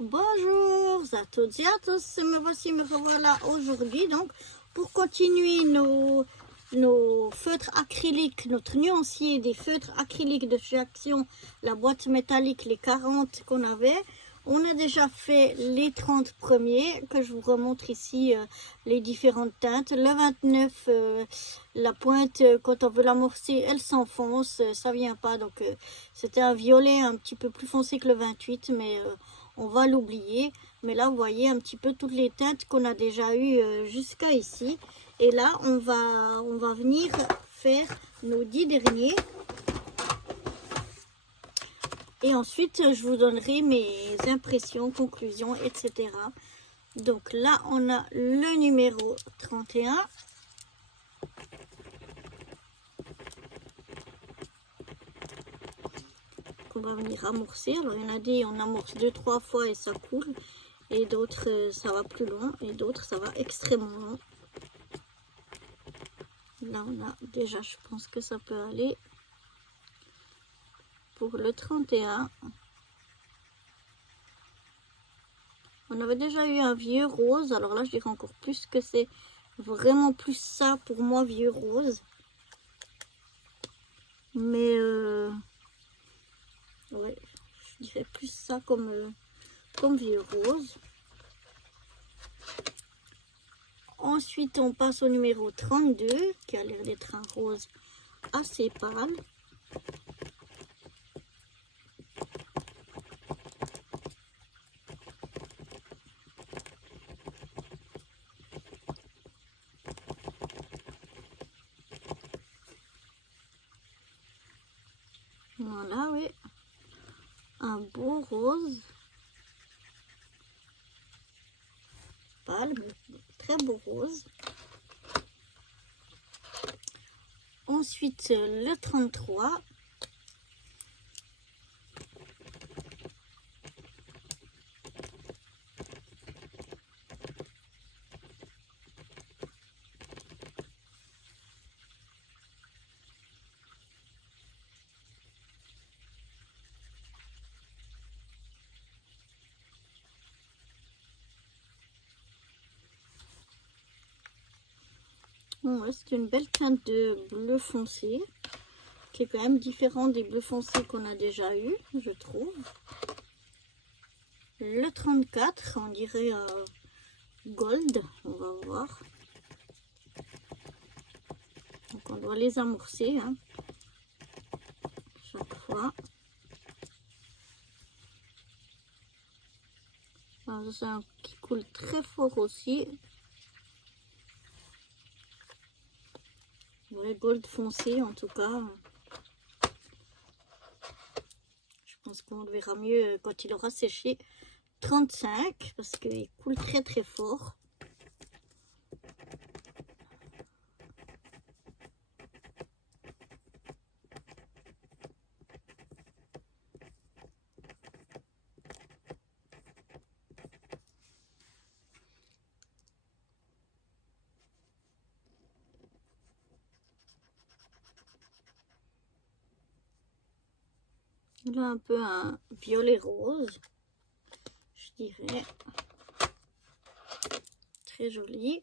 Bonjour à toutes et à tous, me revoilà aujourd'hui donc pour continuer nos feutres acryliques, notre nuancier des feutres acryliques de chez Action, la boîte métallique, les 40 qu'on avait. On a déjà fait les 30 premiers, que je vous remontre ici les différentes teintes. Le 29, la pointe, quand on veut l'amorcer, elle s'enfonce, ça vient pas. Donc c'était un violet un petit peu plus foncé que le 28, mais on va l'oublier. Mais là, vous voyez un petit peu toutes les teintes qu'on a déjà eues jusqu'à ici. Et là, on va venir faire nos 10 derniers. Et ensuite, je vous donnerai mes impressions, conclusions, etc. Donc là, on a le numéro 31. Qu'on va venir amorcer. Alors, il y en a des, on amorce 2-3 fois et ça coule. Et d'autres, ça va plus loin. Et d'autres, ça va extrêmement loin. Là, on a déjà, je pense que ça peut aller. Pour le 31. On avait déjà eu un vieux rose. Alors là, je dirais encore plus que c'est vraiment plus ça pour moi, vieux rose. Mais ouais, je dirais plus ça comme vieux rose. Ensuite, on passe au numéro 32, qui a l'air d'être un rose assez pâle. Voilà, oui. Un beau rose. Pâle, mais très beau rose. Ensuite, le 33. Ouais, c'est une belle teinte de bleu foncé, qui est quand même différent des bleus foncés qu'on a déjà eu, je trouve. Le 34, on dirait gold, on va voir. Donc on doit les amorcer hein, chaque fois. C'est un qui coule très fort aussi. Ouais, gold foncé en tout cas. Je pense qu'on le verra mieux quand il aura séché. 35 parce qu'il coule très très fort. Là un peu un violet rose, je dirais. Très joli.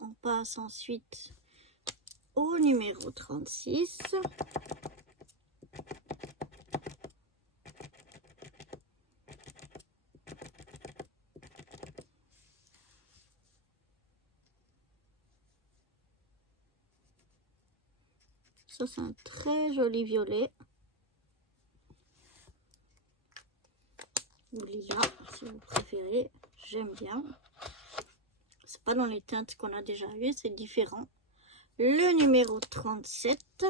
On passe ensuite au numéro 36. Ça, c'est un très joli violet. Ou lilas, si vous préférez. J'aime bien. C'est pas dans les teintes qu'on a déjà eues, c'est différent. Le numéro 37.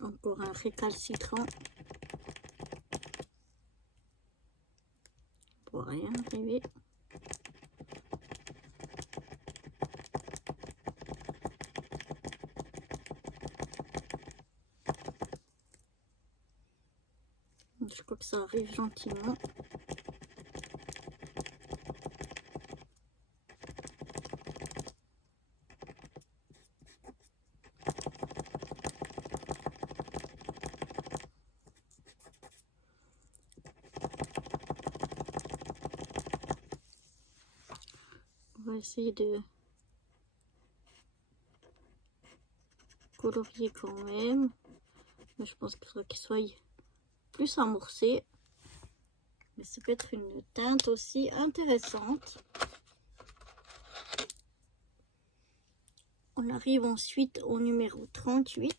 Encore un récalcitrant. Pour rien arriver. Je crois que ça arrive gentiment. essayer de colorier quand même. Mais je pense qu'il faudrait qu'il soit plus amorcé. Mais ça peut être une teinte aussi intéressante. On arrive ensuite au numéro 38.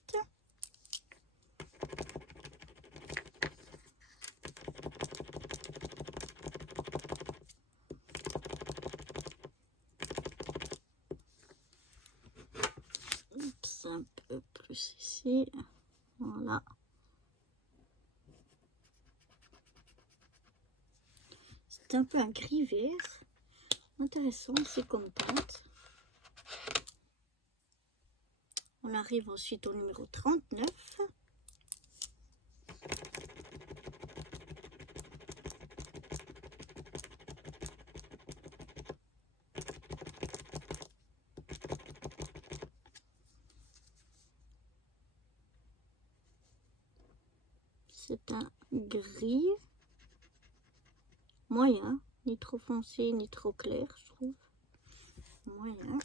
Un peu plus ici, voilà. C'est un peu un gris vert, intéressant aussi comme teinte. On arrive ensuite au numéro 39. C'est un gris moyen, ni trop foncé ni trop clair, je trouve. Moyen.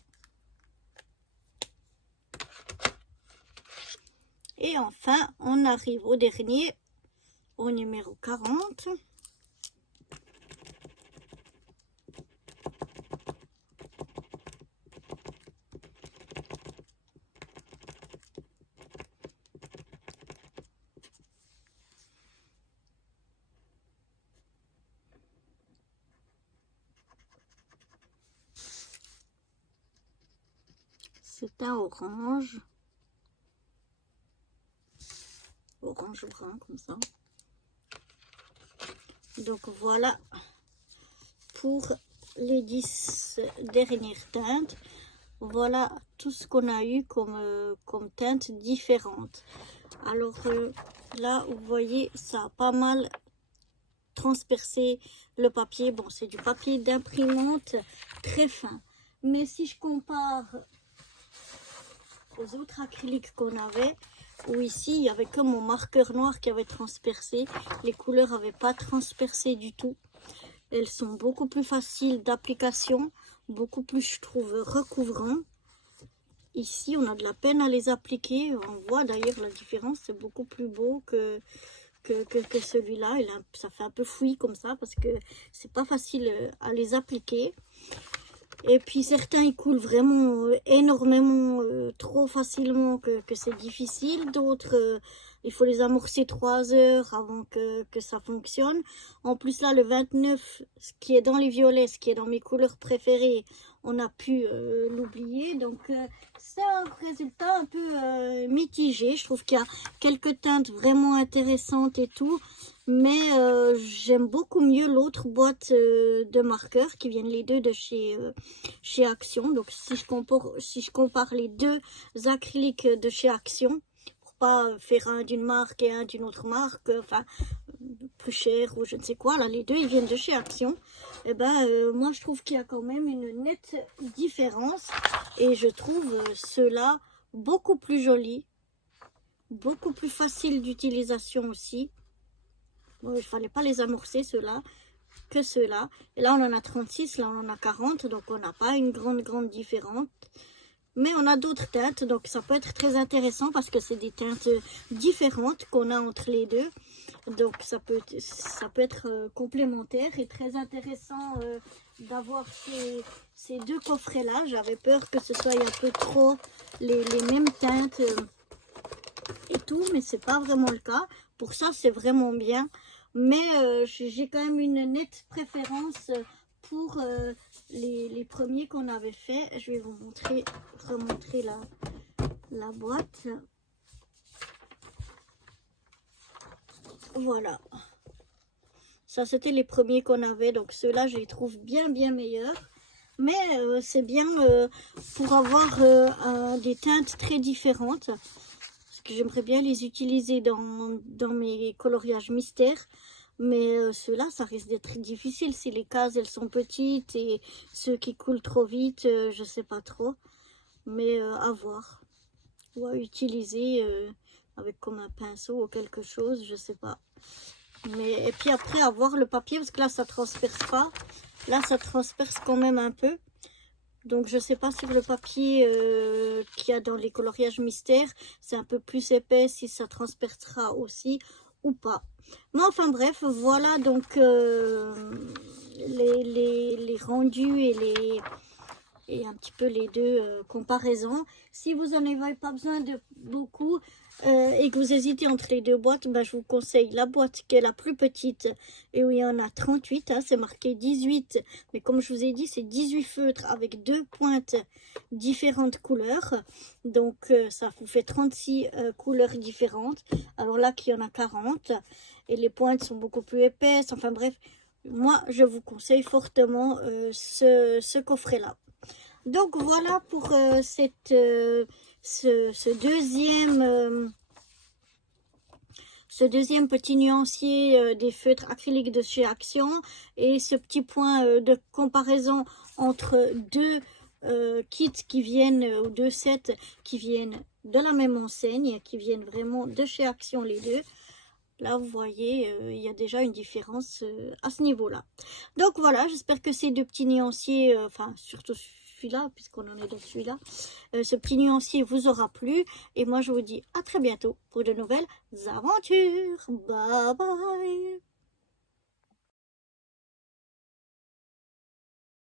Et enfin, on arrive au dernier, au numéro 40. C'est un orange. Orange brun comme ça. Donc voilà pour les 10 dernières teintes. Voilà tout ce qu'on a eu comme teintes différentes. Alors là, vous voyez, ça a pas mal transpercé le papier. Bon, c'est du papier d'imprimante très fin. Mais si je compare aux autres acryliques qu'on avait, où ici, il n'y avait que mon marqueur noir qui avait transpercé. Les couleurs n'avaient pas transpercé du tout. Elles sont beaucoup plus faciles d'application, beaucoup plus, je trouve, recouvrant. Ici, on a de la peine à les appliquer. On voit d'ailleurs la différence, c'est beaucoup plus beau que celui-là. Ça fait un peu fouillis comme ça parce que c'est pas facile à les appliquer. Et puis certains ils coulent vraiment énormément, trop facilement que c'est difficile. D'autres, il faut les amorcer 3 heures avant que ça fonctionne. En plus là, le 29, ce qui est dans les violets, ce qui est dans mes couleurs préférées, on a pu l'oublier. Donc c'est un résultat un peu mitigé. Je trouve qu'il y a quelques teintes vraiment intéressantes et tout. Mais j'aime beaucoup mieux l'autre boîte de marqueurs qui viennent les deux de chez Action. Donc si je compare les deux acryliques de chez Action, pour pas faire un d'une marque et un d'une autre marque, enfin plus cher ou je ne sais quoi, là les deux ils viennent de chez Action. Et ben moi je trouve qu'il y a quand même une nette différence et je trouve ceux-là beaucoup plus jolis, beaucoup plus facile d'utilisation aussi. Bon, il ne fallait pas les amorcer ceux-là, que ceux-là. Et là, on en a 36, là, on en a 40. Donc, on n'a pas une grande différence. Mais on a d'autres teintes. Donc, ça peut être très intéressant parce que c'est des teintes différentes qu'on a entre les deux. Donc, ça peut être complémentaire et très intéressant d'avoir ces deux coffrets-là. J'avais peur que ce soit un peu trop les mêmes teintes et tout. Mais ce n'est pas vraiment le cas. Pour ça, c'est vraiment bien. Mais j'ai quand même une nette préférence pour les premiers qu'on avait fait. Je vais vous remontrer la boîte. Voilà. Ça, c'était les premiers qu'on avait. Donc, ceux-là, je les trouve bien meilleurs. Mais c'est bien pour avoir des teintes très différentes. Parce que j'aimerais bien les utiliser dans mes coloriages mystères. Mais ceux-là, ça risque d'être difficile si les cases, elles sont petites et ceux qui coulent trop vite, je sais pas trop. Mais à voir. Ou à utiliser avec comme un pinceau ou quelque chose, je sais pas. Et puis après, avoir le papier, parce que là, ça transperce pas. Là, ça transperce quand même un peu. Donc je sais pas sur le papier qu'il y a dans les coloriages mystères, c'est un peu plus épais, si ça transpercera aussi ou pas. Mais enfin bref, voilà donc les rendus et un petit peu les deux comparaisons. Si vous n'en avez pas besoin de beaucoup et que vous hésitez entre les deux boîtes, ben, je vous conseille la boîte qui est la plus petite et où il y en a 38, hein, c'est marqué 18, mais comme je vous ai dit, c'est 18 feutres avec deux pointes différentes couleurs, donc ça vous fait 36 couleurs différentes, alors là qu'il y en a 40 et les pointes sont beaucoup plus épaisses, enfin bref, moi je vous conseille fortement ce coffret là. Donc voilà pour ce deuxième petit nuancier des feutres acryliques de chez Action et ce petit point de comparaison entre deux kits qui viennent, ou deux sets qui viennent de la même enseigne, qui viennent vraiment de chez Action les deux. Là, vous voyez, il y a déjà une différence à ce niveau-là. Donc voilà, j'espère que ces deux petits nuanciers, enfin surtout celui-là, puisqu'on en est dans celui-là, ce petit nuancier vous aura plu. Et moi, je vous dis à très bientôt pour de nouvelles aventures. Bye bye!